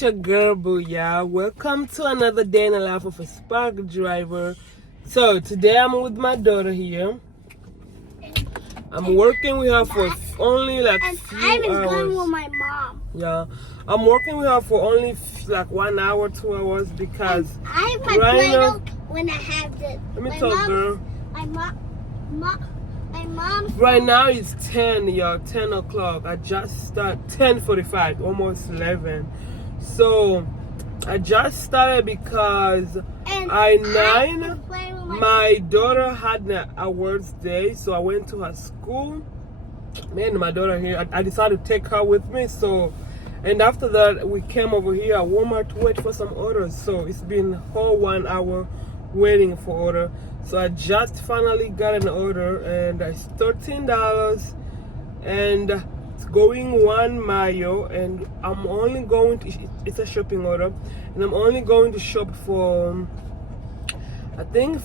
It's your girl Booyah. Welcome to another day in the life of a SparkDriver. So today I'm with my daughter here. I'm working with her for only like few I'm hours. going with my mom. Yeah, I'm working with her for only like 1 hour, 2 hours because I have my right now, when I have this. let me talk, girl. My mom. Right now it's 10, y'all, 10 o'clock. I just started 10:45, almost 11. So I just started because my daughter had an awards day, so I went to her school. Me and my daughter here, I decided to take her with me. So, and after that, we came over here at Walmart to wait for some orders. So it's been a whole 1 hour waiting for order. So I just finally got an order, and it's $13, and it's going 1 mile, and I'm only going to, it's a shopping order, and I'm only going to shop for, I think,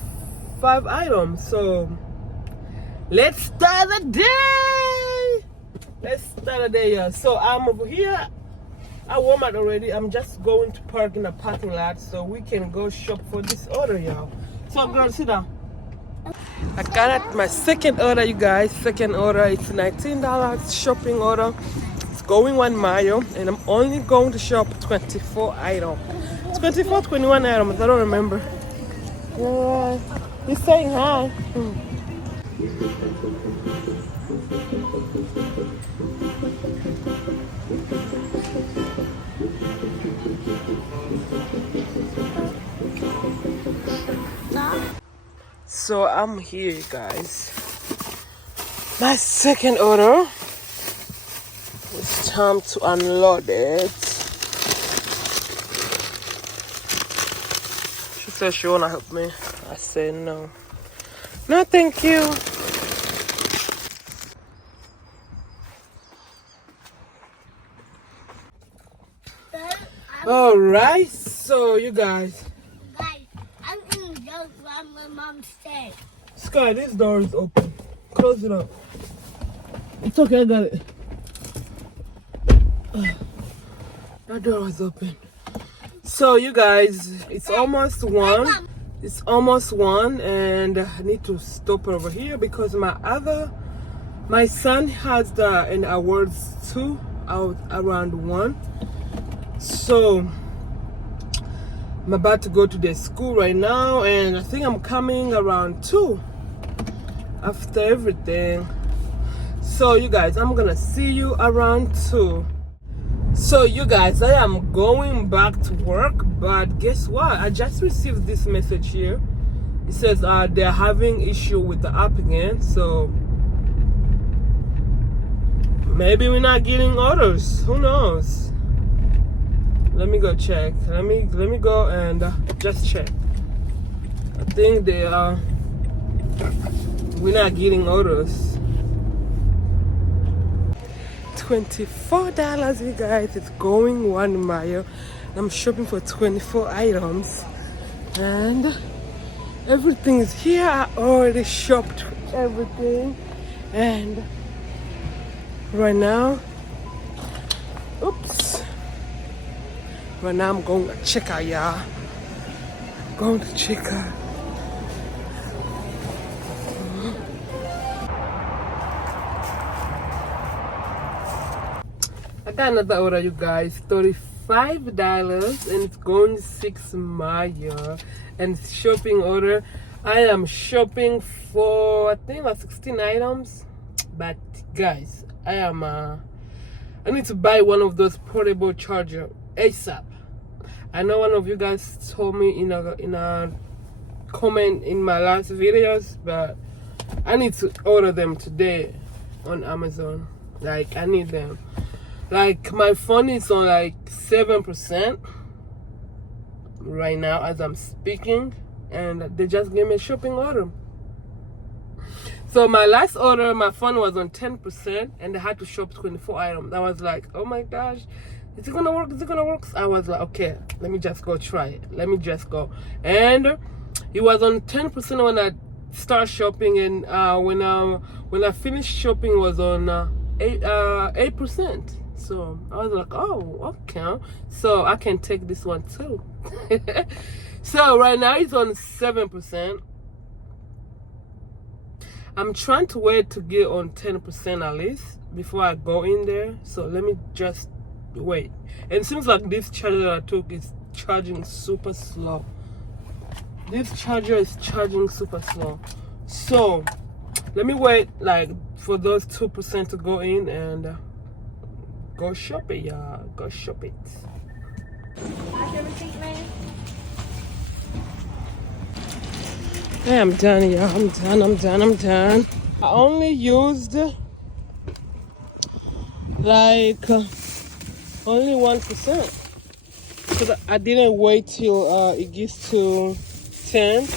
5 items. So let's start the day. Yeah. So I'm over here at Walmart already. I'm just going to park in the parking lot so we can go shop for this order, y'all. So girl, sit down. I got my second order, you guys. Second order, it's $19 shopping order. It's going 1 mile, and I'm only going to shop 24 items. 24, 21 items, I don't remember. Yeah, he's saying hi. So I'm here, you guys. My second order. It's time to unload it. She said she wanna help me. I said no. No, thank you. All right, so you guys. I'm in the door while my mom stayed. Sky, this door is open. Close it up. It's okay, I got it. That door is open. So you guys, it's almost 1. It's almost 1, and I need to stop over here because my son has an awards too out around 1. So I'm about to go to the school right now, and I think I'm coming around 2 after everything. So you guys, I'm gonna see you around 2. So you guys, I am going back to work, but guess what? I just received this message here. It says they're having issue with the app again, so maybe we're not getting orders. Who knows? Let me go check. Let me go and just check. I think we're not getting orders. $24, you guys. It's going 1 mile. I'm shopping for 24 items, and everything is here. I already shopped everything, and right now, right now I'm going to check out, y'all. Going to check out. I got another order, you guys. $35, and it's going 6 miles, and it's shopping order. I am shopping for, I think, like 16 items. But guys, I need to buy one of those portable charger ASAP. I know one of you guys told me in a comment in my last videos, but I need to order them today on Amazon. Like, I need them. Like, my phone is on like 7% right now as I'm speaking, and they just gave me a shopping order. So my last order, my phone was on 10%, and I had to shop 24 items. I was like, oh my gosh, is it gonna work? Is it gonna work? So I was like, okay, let me just go try it. Let me just go. And it was on 10% when I start shopping, and when I finished shopping, it was on 8%. So I was like, oh, okay. So I can take this one too. So right now it's on 7%. I'm trying to wait to get on 10% at least before I go in there. So let me just wait. And it seems like this charger that I took is charging super slow. This charger is charging super slow. So let me wait like for those 2% to go in and go shop it, y'all. Go shop it. Hey, I'm done, y'all. I'm done. I only used like only 1%. Because I didn't wait till it gets to 10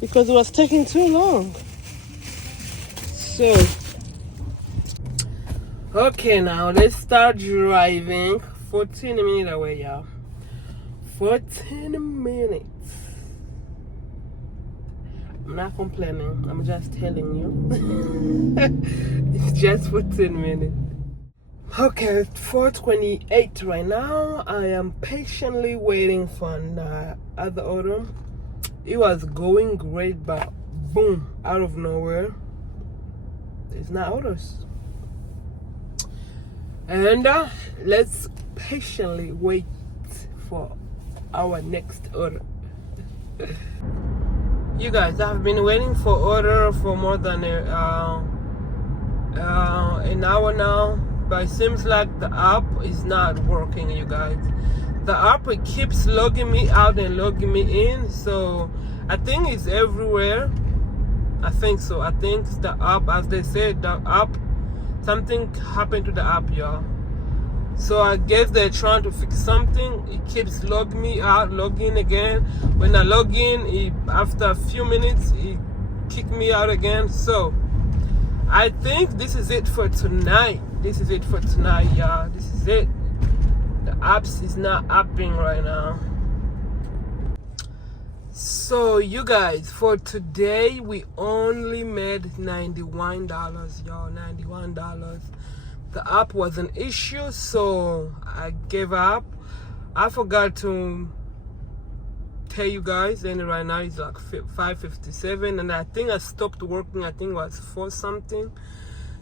because it was taking too long. So, okay, now let's start driving. 14 minutes away, y'all. 14 minutes. I'm not complaining. I'm just telling you. It's just 14 minutes. Okay, 4:28 right now. I am patiently waiting for another order. It was going great, but boom, out of nowhere, there's not orders. And let's patiently wait for our next order. You guys, I've been waiting for order for more than an hour now, but it seems like the app is not working, you guys. The app, it keeps logging me out and logging me in, so I think it's everywhere. I think so. I think it's the app, as they said, the app, something happened to the app, y'all. So I guess they're trying to fix something. It keeps logging me out, log in again. When I log in, after a few minutes, it kicked me out again. So I think this is it for tonight. This is it for tonight, y'all. This is it. The apps is not apping right now. So you guys, for today, we only made $91, y'all. $91. The app was an issue, so I gave up. I forgot to tell you guys, and right now it's like 5:57, and I think I stopped working. I think it was 4 something.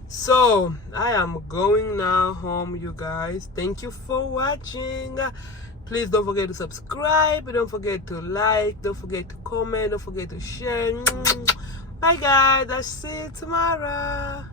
So I am going now home, you guys. Thank you for watching. Please don't forget to subscribe, don't forget to like, don't forget to comment, don't forget to share. Bye guys, I'll see you tomorrow.